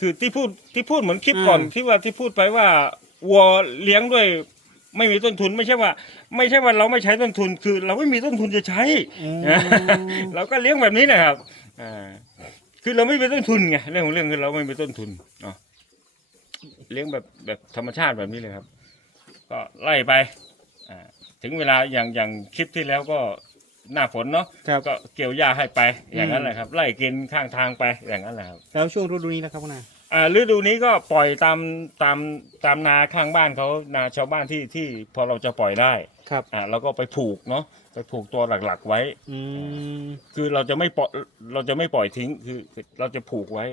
คือที่พูดที่พูดเหมือนคลิปอ่าก่อนที่ว่าที่พูดไปว่าวัวเลี้ยงด้วย ไม่มีต้นทุนไม่ใช่ว่า ไม่ใช่ว่าเราไม่ใช้ต้นทุน คือ เราไม่มีต้นทุนจะใช้อืมเราก็เลี้ยงแบบนี้นะครับอ่าคือเราไม่มีต้นทุนไงเรื่องของเรื่องคือเราไม่มีต้นทุนเนาะเลี้ยงแบบแบบธรรมชาติแบบนี้เลยครับ ก็ไล่ไปอ่าถึงเวลาอย่างอย่างคลิปที่แล้วก็ หน้าฝนเนาะครับ ก็เกี่ยวหญ้าให้ไปอย่างนั้นอืมแหละครับไล่กินข้างทางไปอย่างนั้นแหละครับแล้วช่วงฤดูนี้นะครับคุณอาอ่าฤดูนี้ก็ปล่อยตามตามตามนาข้างบ้านเขานาชาวบ้านที่ที่พอเราจะปล่อยได้ครับอ่าเราก็ไปผูกเนาะไปผูกตัวหลักๆไว้ อืมคือเราจะไม่ปล่อยเราจะไม่ปล่อยทิ้งคือเราจะผูกไว้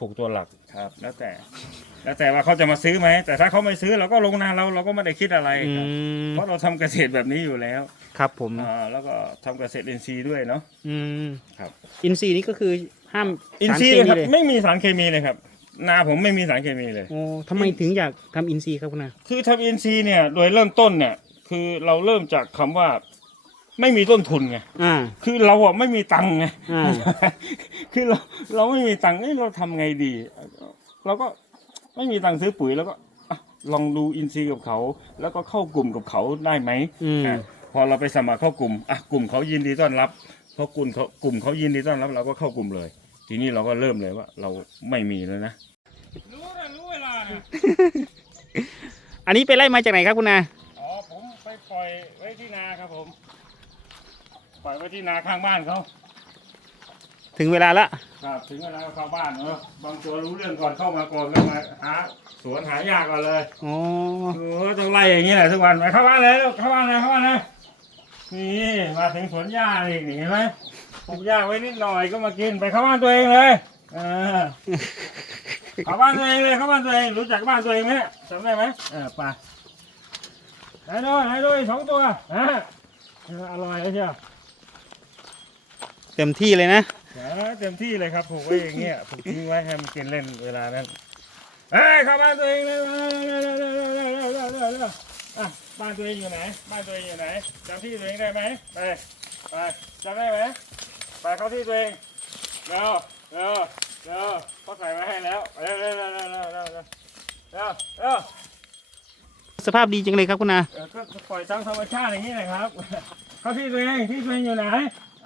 ผูกตัวหลักครับ แล้วแต่ แล้วแต่ว่าเขาจะมาซื้อไหม แต่ถ้าเขาไม่ซื้อเราก็ลงนาเราเราก็ไม่ได้คิดอะไรอืครับมเพราะเราทำเกษตรแบบนี้อยู่แล้วครับผม อ่าแล้วก็ทำเกษตรอินทรีย์ด้วยเนาะอืมครับอินทรีย์นี่ก็คือห้ามอินสารทรีเคย์มีครับ เลยไม่มีสารเคมีเลยครับ นาผมไม่มีสารเคมีเลย โอ้ทำไมถึงอยากทำอินทรีย์ครับคุณอาคือทำอินทรีย์เนี่ยโดยเริ่มต้นเนี่ย คือเราเริ่มจากคำว่า ไม่มีต้นทุนไงอ่า คือเราอะไม่มีตังค์ไงอ่า คือเราเราไม่มีตังค์เอ้ยเราทำไงดี เราก็ไม่มีตังค์ซื้อปุ๋ยแล้วก็อะลองดูอินทรีย์กับเขา แล้วก็เข้ากลุ่มกับเขาได้ไหมอืม อะพอเราไปสมัครเข้ากลุ่มอะกลุ่มเขายินดีต้อนรับเพราะกลุ่มเขากลุ่มเขายินดีต้อนรับ เราก็เข้ากลุ่มเลย ทีนี้เราก็เริ่มเลยว่า เราไม่มีแล้วนะรู้นะรู้เวลานะอันนี้ไปไล่มาจากไหนครับคุณอาอ๋อผมไปปล่อยไว้ที่นาครับผม ปล่อยไว้ที่นาข้างบ้านเขาถึงเวลาละครับถึงเวลาเข้าบ้านเออบางตัวรู้เรื่องก่อนเข้ามาก่อนแล้วมาหาสวนหายากก่อนเลยอ๋อโอ้ต้องไล่อย่างนี้แหละทุกวันไปเข้าบ้านเลยลูกเข้าบ้านเลยเข้าบ้านเลยนี่มาถึงสวนหญ้าอีกนี่เห็นไหมปลูกหญ้าไว้นิดหน่อยก็มากินไปเข้าบ้านตัวเองเลยเออเข้าบ้านตัวเองเลยเข้าบ้านตัวเองรู้จักบ้านตัวเองไหมเนี่ยจำได้ไหมเออไปไหนด้วยไหนด้วยสองตัวฮะเอออร่อยเลยเชียว เต็มที่เลยนะเออเต็มที่เลยครับผูกไว้อย่างเงี้ยผูกทิ้งไว้ให้มันกินเล่นเวลานั้นเฮ้ยเข้าบ้านตัวเองเลยเร็วเร็วเร็วเร็วเร็วเร็วเร็วเร็วเร็วเร็วอะบ้านตัวเองอยู่ไหน บ้านตัวเองอยู่ไหนจำที่ตัวเองได้ไหมไปไปจำได้ไหมไปเข้าที่ตัวเองเร็วเร็วเร็วเขาใส่ไว้ให้แล้วเร็วเร็วเร็วเร็วเร็วเร็วเร็วเร็วเร็วสภาพดีจังเลยครับคุณอา เออก็ปล่อยตามธรรมชาติอย่างนี้นะครับ เข้าที่ตัวเองที่ตัวเองอยู่ไหน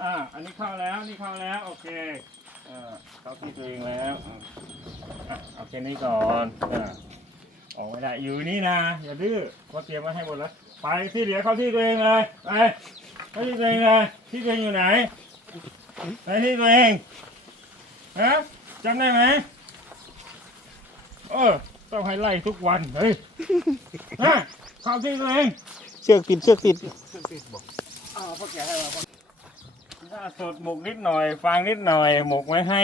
อ่า อันนี้เข้าแล้ว นี่เข้าแล้ว โอเคเออเข้าที่ตัวเองแล้วอะอะเอาแค่นี้ก่อน อ่า ออกไม่ได้ อยู่นี่นะ อย่าดื้อก็เตรียมไว้ให้หมดแล้ว ไปที่เหลือเข้าที่ตัวเองเลย ไปเข้าที่ตัวเองเลย ที่ตัวเองอยู่ไหน ไปที่ตัวเองฮะจำได้ไหมเออ ต้องให้ไล่ทุกวัน เฮ้ยฮะเข้าที่ตัวเอง เชือกติด เชือกติดอ้าวพ่อแกให้มาพ่อ ถ้าสดหมกนิดหน่อยฟางนิดหน่อยหมกไว้ให้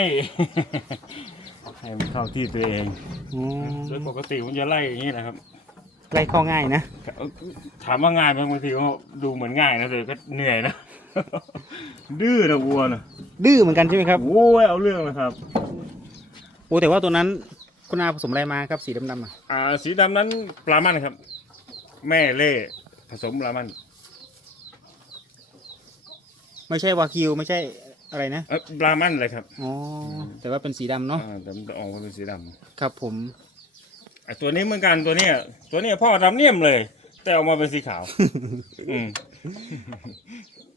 ให้มันเข้าที่ตัวเองอืมโดยปกติผมจะไล่อย่างนี้นะครับ ไล่เข้าง่ายนะ ถามว่าง่ายไหมบางทีก็ดูเหมือนง่ายนะแต่ก็เหนื่อยนะ ดื้อนะวัวนะดื้อเหมือนกันใช่ไหมครับโอ้ยเอาเรื่องนะครับ โอ้แต่ว่าตัวนั้นคุณอาผสมอะไรมาครับสีดำๆอะอ่า สีดำนั้นปลามันครับ แม่เล่ผสมปลามัน ไม่ใช่วาคิวไม่ใช่อะไรนะเอ้ยปลามันเลยครับอ๋อแต่ว่าเป็นสีดำเนาะอ่าแต่มันจะออกมาเป็นสีดำครับผมไอตัวนี้เหมือนกันตัวเนี้ยตัวเนี้ยพ่อดำเนียมเลย แต่ออกมาเป็นสีขาว อืม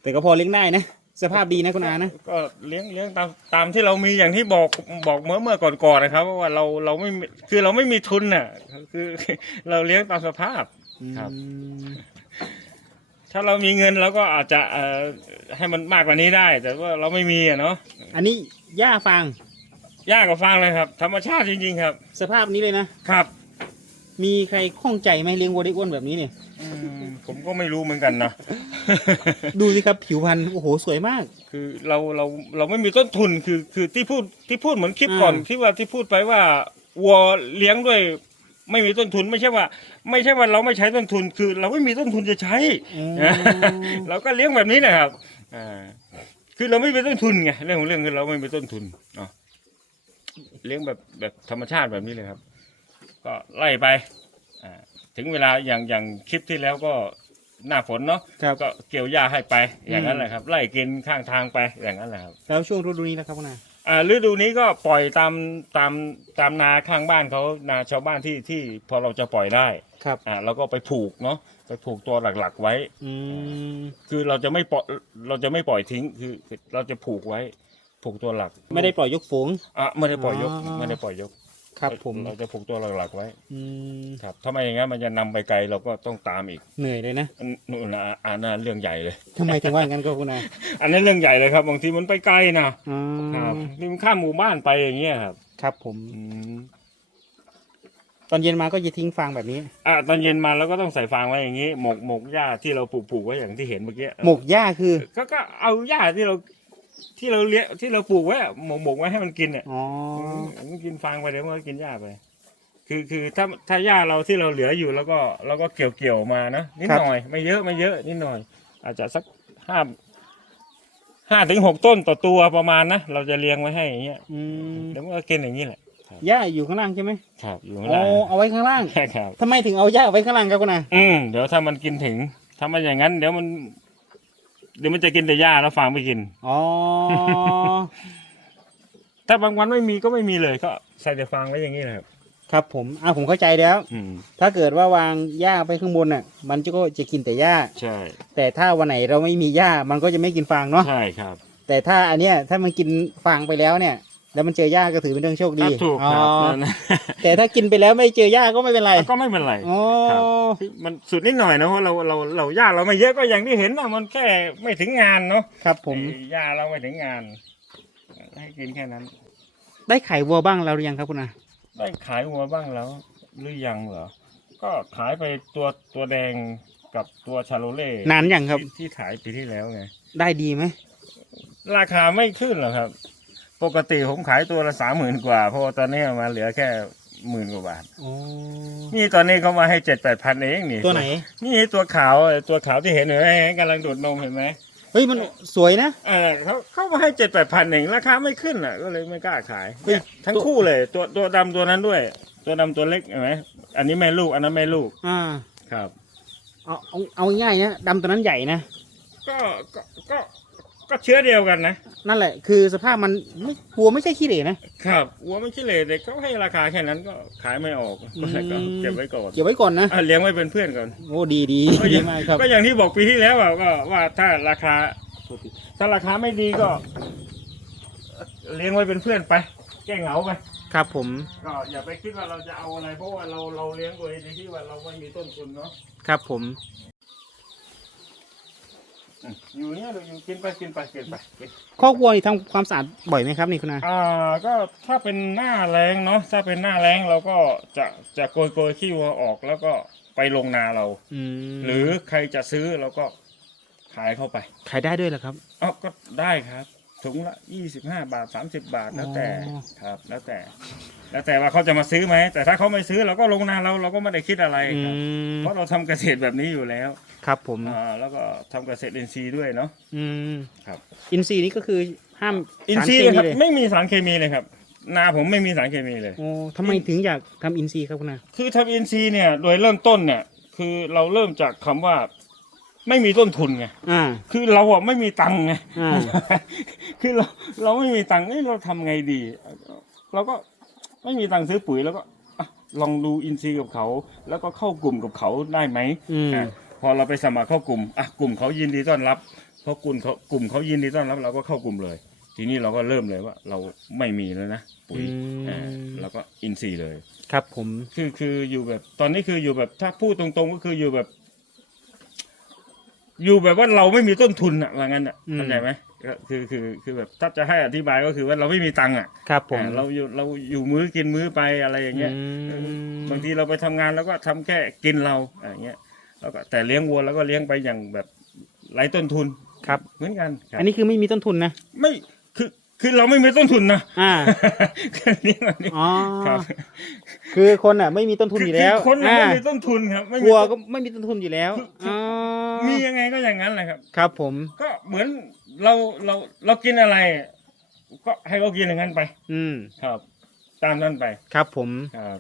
แต่ก็พอเลี้ยงได้นะสภาพดีนะคุณอานะก็เลี้ยงเลี้ยงตามตามที่เรามีอย่างที่บอกบอกเมื่อเมื่อก่อนๆนะครับว่าเราเราไม่มีคือเราไม่มีทุนน่ะคือ เราเลี้ยงตามสภาพ ครับ อืม ถ้าเรามีเงินเราก็อาจจะเอ่อให้มันมากกว่านี้ได้ แต่ว่าเราไม่มีอะเนาะอันนี้หญ้าฟางยากกว่าฟังเลยครับ ธรรมชาติจริง ๆ ครับ สภาพนี้เลยนะ ครับมีใครข้องใจไหมเลี้ยงวัวได้อ้วนแบบนี้เนี่ย อืมผมก็ไม่รู้เหมือนกันนะ ดูสิครับผิวพรรณโอ้โหสวยมาก คือเราเราเราไม่มีต้นทุนคือคือที่พูดที่พูดเหมือนคลิปก่อนอ่า ที่ว่าที่พูดไปว่าวัวเลี้ยงด้วย ไม่มีต้นทุนไม่ใช่ว่า ไม่ใช่ว่าเราไม่ใช้ต้นทุนคือ เราไม่มีต้นทุนจะใช้อืมเราก็เลี้ยงแบบนี้นะครับอ่าคือเราไม่มีต้นทุนไงเรื่องของเรื่องคือเราไม่มีต้นทุนเนาะเลี้ยงแบบแบบธรรมชาติแบบนี้เลยครับ ก็ไล่ไปอ่าถึงเวลาอย่างอย่างคลิปที่แล้วก็หน้าฝนเนาะครับก็เกี่ยวหญ้าให้ไป อย่างนั้นอืมแหละครับ ไล่กินข้างทางไปอย่างนั้นแหละครับ แล้วช่วงฤดูนี้นะครับคุณอา อ่าฤดูนี้ก็ปล่อยตามตามตามนาข้างบ้านเขานาชาวบ้านที่ที่พอเราจะปล่อยได้ครับ อ่าเราก็ไปผูกเนาะไปผูกตัวหลักๆไว้ อืมคือเราจะไม่ปล่อยเราจะไม่ปล่อยทิ้งคือคือเราจะผูกไว้ ผูกตัวหลักไม่ได้ปล่อยยกฝูง อะไม่ได้ปล่อยยกอ๋อ ไม่ได้ปล่อยยก ครับผมเราจะผูกตัวหลักๆไว้อืมครับถ้าไม่อย่างงั้นมันจะนำไปไกลเราก็ต้องตามอีกเหนื่อยเลยนะอันนู่นนะอ่าน่าเรื่องใหญ่เลย ทำไมถึงว่าอย่างนั้นก็คุณนายอันนั้นเรื่องใหญ่เลยครับบางทีมันไปไกลนะอ๋อครับนี่มันข้ามหมู่บ้านไปอย่างเงี้ยครับครับผม อืมตอนเย็นมาก็จะทิ้งฟางแบบนี้ อะตอนเย็นมาแล้วก็ต้องใส่ฟางไว้อย่างงี้ หมกหมกหญ้าที่เราปลูกปลูกไว้อย่างที่เห็นเมื่อกี้หมกหญ้าคือ ก็ก็เอาหญ้าที่เรา ที่เราเลี้ยงที่เราปลูกไว้อะหมกหมกไว้ให้มันกินเนี่ยอ๋อมันกินฟางไปเดี๋ยวมันก็กินหญ้าไป คือคือถ้าถ้าหญ้าเราที่เราเหลืออยู่แล้วก็เราก็เกี่ยวเกี่ยวมานะนิดหน่อยไม่เยอะไม่เยอะนิดหน่อย อาจจะสักห้าห้าถึงหกต้นต่อตัวประมาณนะเราจะเลี้ยงไว้ให้อย่างเงี้ยอืมเดี๋ยวมันก็กินอย่างนี้แหละ หญ้าอยู่ข้างล่างใช่ไหมครับอยู่ข้างโอ้ล่างเอาไว้ข้างล่างใช่ครับ ทำไมถึงเอาหญ้าไว้ข้างล่างครับคุณนายอืมเดี๋ยวถ้ามันกินถึงถ้ามันอย่างนั้น เดี๋ยวมัน เดี๋ยวมันจะกินแต่หญ้าแล้วฟางไม่กิน อ๋อ ถ้าบางวันไม่มีก็ไม่มีเลยก็ใส่แต่ฟางไว้อย่างนี้แหละครับครับผมอ่าผมเข้าใจแล้ว อืมถ้าเกิดว่าวางหญ้าไปข้างบนน่ะ มันก็จะกินแต่หญ้า ใช่แต่ถ้าวันไหนเราไม่มีหญ้ามันก็จะไม่กินฟางเนาะ ใช่ครับ แต่ถ้าอันเนี้ยถ้ามันกินฟางไปแล้วเนี่ย แล้วมันเจอหญ้าก็ถือเป็นเรื่องโชคดีถูกครับอ๋อนั่นนะแต่ถ้ากินไปแล้วไม่เจอหญ้าก็ไม่เป็นไรก็ไม่เป็นไรอ๋อครับมันสุดนิดหน่อยนะเพราะเราเราเราหญ้าเราไม่เยอะก็อย่างที่เห็นนะมันแค่ไม่ถึงงานเนาะครับ ผมไอ้หญ้าเราไม่ถึงงาน ให้กินแค่นั้น ได้ไข่วัวบ้างแล้วหรือยังครับคุณอาได้ขายวัวบ้างแล้ว หรือยังเหรอก็ขายไปตัวตัวแดงกับตัวชาโลเล่นานยังครับที่ที่ขายปีที่แล้วไงได้ดีไหมราคาไม่ขึ้นหรอกครับ ปกติผมขายตัวละสามหมื่นกว่า เพราะว่าตอนนี้มาเหลือแค่หมื่นกว่าบาท อ๋อ นี่ตอนนี้เขามาให้เจ็ดแปดพันเองนี่ตัวไหน นี่ตัวขาวไอ้ตัวขาวที่เห็นเห็นไหมกำลังดูดนมเห็นไหมเฮ้ยมันสวยนะ เออเขาเขามาให้เจ็ดแปดพันเองราคาไม่ขึ้นอะ ก็เลยไม่กล้าขายเฮ้ยทั้งคู่เลย ตัวตัวดำตัวนั้นด้วย ตัวดำตัวเล็กเห็นไหมอันนี้แม่ลูกอันนั้นแม่ลูกอ่า ครับ เอาเอาเอาง่ายๆนะดำตัวนั้นใหญ่นะ ก็ก็ก็ ก็เชื้อเดียวกันนะ นั่นแหละ คือสภาพมันไม่วัวไม่ใช่ขี้เหร่นะ ครับวัวไม่ขี้เหร่แต่เขาให้ราคาแค่นั้นก็ขายไม่ออกก็เลยก็อืมเก็บไว้ก่อนเก็บไว้ก่อนนะอะเลี้ยงไว้เป็นเพื่อนก่อน โอ้ดีดีก็ดียังมากครับก็อย่างที่บอกปีที่แล้วอะก็ว่าถ้าราคา ถ้าราคาไม่ดีก็เลี้ยงไว้เป็นเพื่อนไป แก้เหงาไป ครับผมก็อย่าไปคิดว่าเราจะเอาอะไร เพราะว่าเราเราเลี้ยงโดยที่ว่าเราไม่มีต้นทุนเนาะครับผม อืมอยู่เนี่ยเราอยู่กินไปกินไปกินไปกินครอบครัวนี่ทำความสะอาดบ่อยไหมครับนี่คุณอาอ่าก็ถ้าเป็นหน้าแรงเนาะถ้าเป็นหน้าแรงเราก็จะจะโกยโกยขี้วัวออกแล้วก็ไปลงนาเรา อืมหรือใครจะซื้อเราก็ขายเข้าไปขายได้ด้วยเหรอครับอ๋อก็ได้ครับ ถุงละยี่สิบห้าบาทสามสิบบาทแล้วแต่อ๋อ ครับ แล้วแต่ แล้วแต่ว่าเขาจะมาซื้อไหมแต่ถ้าเขาไม่ซื้อเราก็ลงนาเราเราก็ไม่ได้คิดอะไรอืครับมเพราะเราทำเกษตรแบบนี้อยู่แล้วครับผมอ่าแล้วก็ทำเกษตรอินทรีย์ด้วยเนาะอืมครับ อินทรีย์นี่ก็คือห้ามอินสารทรีเคย์มีครับเลยไม่มีสารเคมีเลยครับ นาผมไม่มีสารเคมีเลย โอ้ทำไมถึงอยากทำอินทรีย์ครับคุณอาคือทำอินทรีย์เนี่ยโดยเริ่มต้นเนี่ยคือเราเริ่มจากคำว่า ไม่มีต้นทุนไงอ่า คือเราอะไม่มีตังค์ไงอ่า คือเราเราไม่มีตังค์เอ้ยเราทำไงดี เราก็ไม่มีตังค์ซื้อปุ๋ยแล้วก็อะลองดูอินทรีย์กับเขา แล้วก็เข้ากลุ่มกับเขาได้ไหม อืม อะพอเราไปสมัครเข้ากลุ่มอะกลุ่มเขายินดีต้อนรับพอกลุ่มเขากลุ่มเขายินดีต้อนรับ เราก็เข้ากลุ่มเลย ทีนี้เราก็เริ่มเลยว่า เราไม่มีแล้วนะปุ๋ยอืม อ่าแล้วก็อินทรีย์เลย ครับผม คือคืออยู่แบบตอนนี้คืออยู่แบบถ้าพูดตรงๆ ก็คืออยู่แบบ อยู่แบบว่าเราไม่มีต้นทุนอะว่างั้นอะเข้าใจไหมก็คือคือคือแบบถ้าจะให้อธิบายก็คือว่าเราไม่มีตังค์อะครับผม อ่าเราอยู่เราอยู่มื้อกินมื้อไปอะไรอย่างเงี้ยอืมบางทีเราไปทำงานแล้วก็ทำแค่กินเราอะไรอย่างเงี้ยแล้วก็แต่เลี้ยงวัวแล้วก็เลี้ยงไปอย่างแบบไร้ต้นทุนครับ เหมือนกันครับอันนี้คือไม่มีต้นทุนนะ ไม่ คือคือเราไม่มีต้นทุนนะอ่าเลี้ยงแบบนี้อ๋อ ครับคือคนอะ ไม่มีต้นทุนอยู่แล้วคือคนเราอ่าไม่มีต้นทุนครับไม่มีวัวต้นก็ไม่มีต้นทุนอยู่แล้วคือคืออ๋อ๋อมียังไงก็อย่างนั้นแหละครับ ครับผม ก็เหมือนเราเราเรากินอะไร ก็ให้เขากินอย่างนั้นไป อืม ครับ ตามนั้นไปครับผม ครับ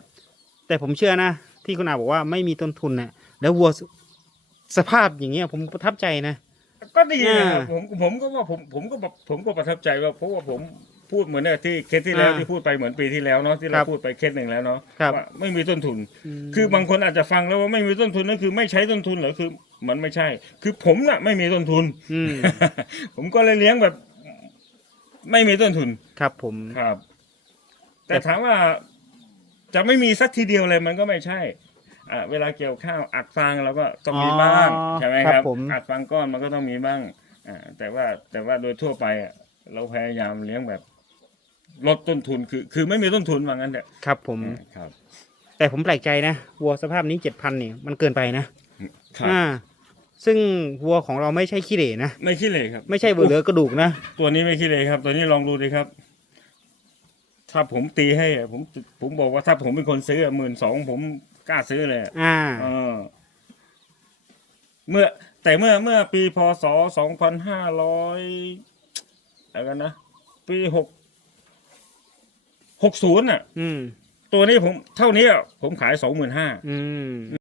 แต่ผมเชื่อนะ ที่คุณอาบอกว่าไม่มีต้นทุนน่ะ แล้ววัวสสภาพอย่างเงี้ยผมประทับใจนะ ก็ดีนะครับอ่าผมผมก็ว่าผมผมก็แบบผมก็ประทับใจว่าเพราะว่าผมพูดเหมือนเนี่ยที่เคสที่แล้วอ่าที่พูดไปเหมือนปีที่แล้วเนาะที่คเรารับพูดไปเคสหนึ่งแล้วเนาะครับว่าไม่มีต้นทุนมคือบางคนอาจจะฟังแล้วว่าไม่มีต้นทุนนั่นคือไม่ใช้ต้นทุนเหรอคือ มันไม่ใช่ คือผมน่ะไม่มีต้นทุน อืม ผมก็เลยเลี้ยงแบบ ไม่มีต้นทุนครับผม ครับ แต่ถามว่าจะไม่มีสักทีเดียวเลยมันก็ไม่ใช่อ่า เวลาเกี่ยวข้าวอัดฟางเราก็ต้องมีบ้างใช่ไหมครับผมอัดฟางก้อนมันก็ต้องมีบ้างอ่าแต่ว่าแต่ว่าโดยทั่วไปอะเราพยายามเลี้ยงแบบ ลดต้นทุนคือ คือไม่มีต้นทุนว่างั้นเถอะครับผมอ่าครับ แต่ผมแปลกใจนะวัวสภาพนี้เจ็ดพันเนี่ยมันเกินไปนะครับอ่าซึ่งวัวของเราไม่ใช่ขี้เหร่นะไม่ขี้เหร่ครับ ไม่ใช่เบอร์เหลือกระดูกนะตัวนี้ไม่ขี้เหร่ครับ ตัวนี้ลองดูดิครับ ถ้าผมตีให้อะผมผมบอกว่าถ้าผมเป็นคนซื้อหมื่นสองผม กล้าซื้อเลยอะอ่า เออ เมื่อ แต่เมื่อเมื่อปีพศสองพันห้าร้อยอะไรกันนะ ปีหกหกศูนย์อะ อืม ตัวนี้ผมเท่านี้อะผมขายสองหมื่นห้า อืม